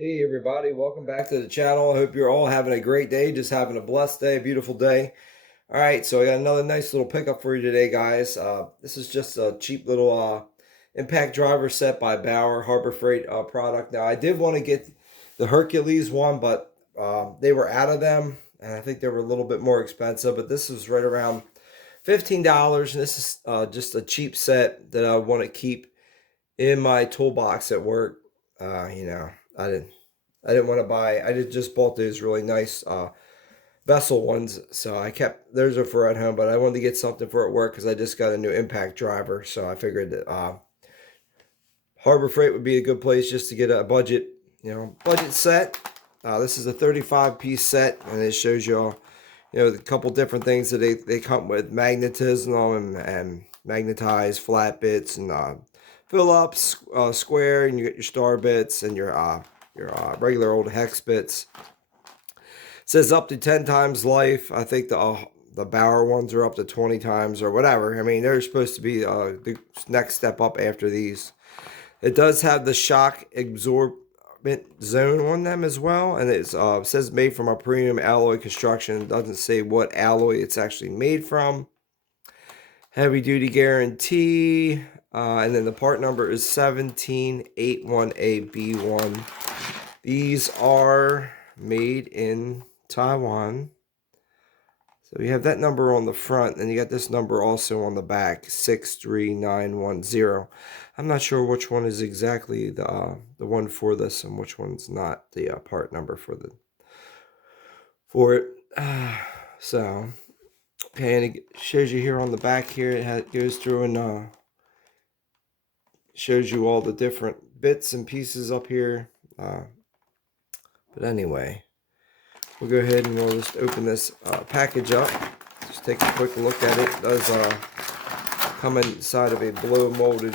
Hey everybody, welcome back to the channel. I hope you're all having a great day, just having a blessed day, a beautiful day. All right, so I got another nice little pickup for you today, guys. This is just a cheap little impact driver set by BAUER Harbor Freight product. Now, I did want to get the Hercules one, but they were out of them, and I think they were a little bit more expensive, but this is right around $15, and this is just a cheap set that I want to keep in my toolbox at work. You know, I didn't want to buy. I just bought those really nice vessel ones, so I kept those are for at home. But I wanted to get something for at work because I just got a new impact driver, so I figured that Harbor Freight would be a good place just to get a budget, budget set. This is a 35-piece set, and it shows you all, a couple different things that they come with: magnetism and magnetized flat bits and Phillips square, and you get your star bits and your regular old hex bits. It says up to 10 times life. I think the BAUER ones are up to 20 times or whatever. I mean, they're supposed to be the next step up after these. It does have the shock absorbent zone on them as well, and it says made from a premium alloy construction. It doesn't say what alloy it's actually made from. Heavy duty guarantee. And then the part number is 17818AB1. These are made in Taiwan. So you have that number on the front, and you got this number also on the back, 63910. I'm not sure which one is exactly the one for this and which one's not the part number for it. So, okay, and it shows you here on the back here, it goes through and shows you all the different bits and pieces up here. But anyway, we'll go ahead and we'll just open this package up. Just take a quick look at it. It does come inside of a blow molded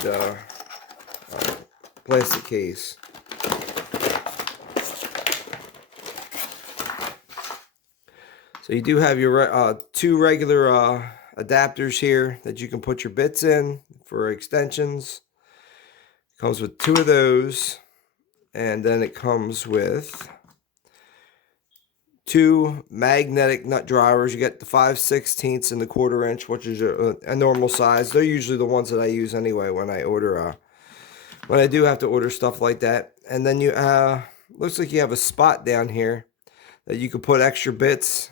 plastic case. So you do have your two regular adapters here that you can put your bits in for extensions. It comes with two of those, and then it comes with two magnetic nut drivers. You get the 5/16 and the 1/4 inch, which is a normal size. They're usually the ones that I use anyway when I order when I do have to order stuff like that. And then you looks like you have a spot down here that you could put extra bits.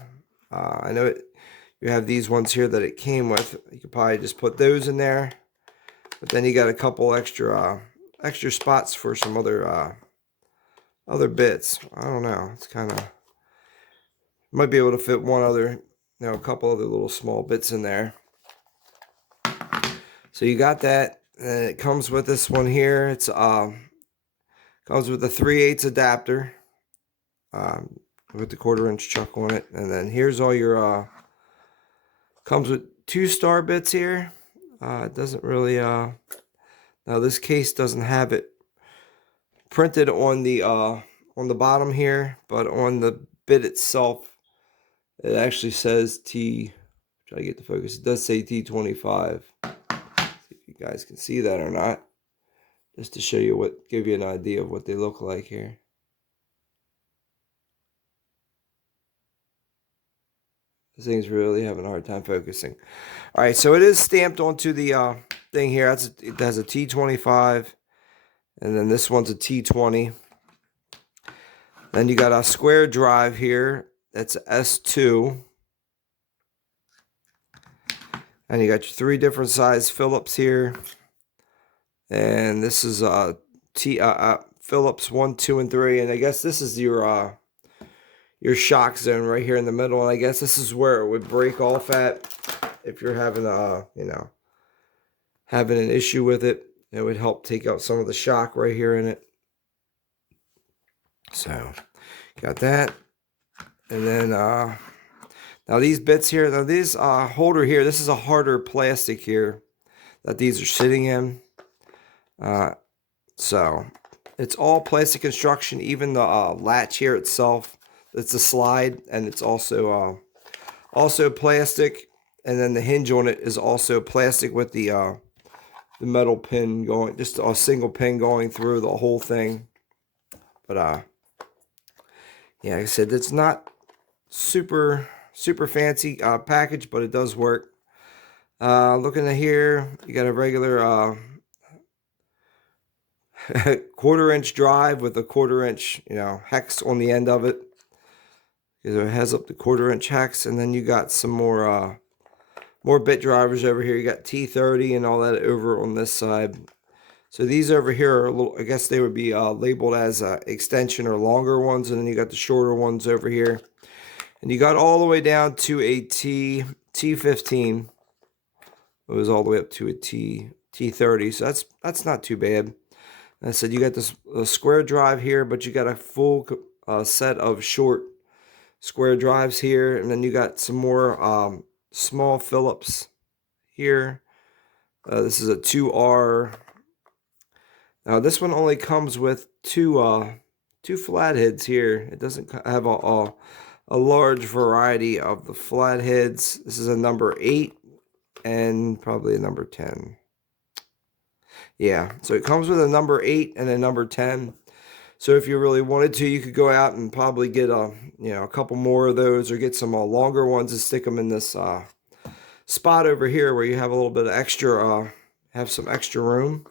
I know you have these ones here that it came with. You could probably just put those in there, but then you got a couple extra spots for some other bits. I don't know. It's kind of might be able to fit one other, a couple other little small bits in there. So you got that, and it comes with this one here. It's comes with a 3/8 adapter with the 1/4 inch chuck on it, and then here's all your comes with two star bits here. It doesn't really now this case doesn't have it printed on the bottom here, but on the bit itself it actually says try to get the focus. It does say T25. See if you guys can see that or not. Just to show you give you an idea of what they look like here. This thing's really having a hard time focusing. All right, so it is stamped onto the thing here. It has a T25, and then this one's a T20. Then you got a square drive here. That's S2. And you got your three different size Phillips here. And this is Phillips 1, 2, and 3. And I guess this is your shock zone right here in the middle. And I guess this is where it would break off at if you're having having an issue with it. It would help take out some of the shock right here in it. So got that. And then now these bits here, now this holder here, this is a harder plastic here that these are sitting in. So it's all plastic construction, even the latch here itself. It's a slide, and it's also plastic. And then the hinge on it is also plastic with the metal pin going, just a single pin going through the whole thing. But Yeah, like I said, it's not super fancy package, but it does work. Looking at here, you got a regular 1/4-inch drive with a 1/4-inch, hex on the end of it. It has up the 1/4-inch hex, and then you got some more bit drivers over here. You got T30 and all that over on this side. So these over here are a little, I guess they would be labeled as extension or longer ones, and then you got the shorter ones over here. And you got all the way down to a T15. It was all the way up to a T30, so that's not too bad. And I said you got this square drive here, but you got a full set of short square drives here, and then you got some more small Phillips here. This is a 2R. Now this one only comes with two flatheads here. It doesn't have a large variety of the flatheads. This is a number 8 and probably a number 10. Yeah, so it comes with a number 8 and a number 10. So if you really wanted to, you could go out and probably get a couple more of those, or get some longer ones and stick them in this spot over here where you have a little bit of extra, have some extra room.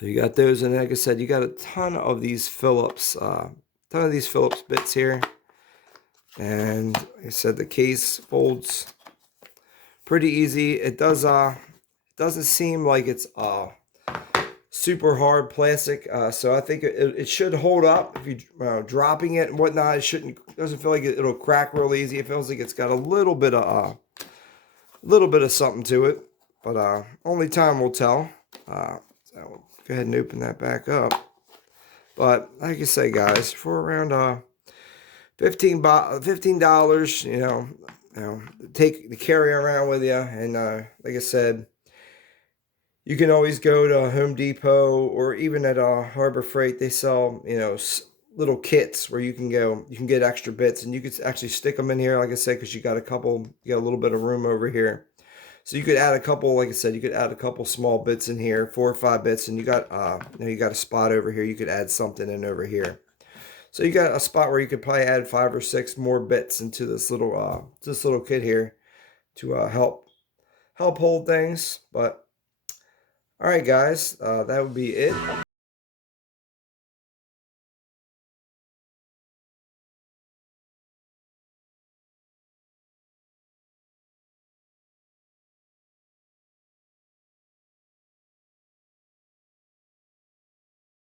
So you got those, and like I said, you got a ton of these Phillips bits here. And like I said, the case folds pretty easy. It doesn't seem like it's super hard plastic, so I think it should hold up. If you dropping it and whatnot, doesn't feel like it'll crack real easy. It feels like it's got a little bit of something to it, but only time will tell. So we'll go ahead and open that back up. But like I say, guys, for around $15, take the carry around with you, and like I said, you can always go to Home Depot or even at Harbor Freight. They sell, little kits where you can get extra bits, and you could actually stick them in here, like I said, because you got a little bit of room over here. So you could add a couple, like I said, you could add a couple small bits in here, 4 or 5 bits, and you got a spot over here. You could add something in over here. So you got a spot where you could probably add 5 or 6 more bits into this little kit here to help hold things. But all right, guys, that would be it.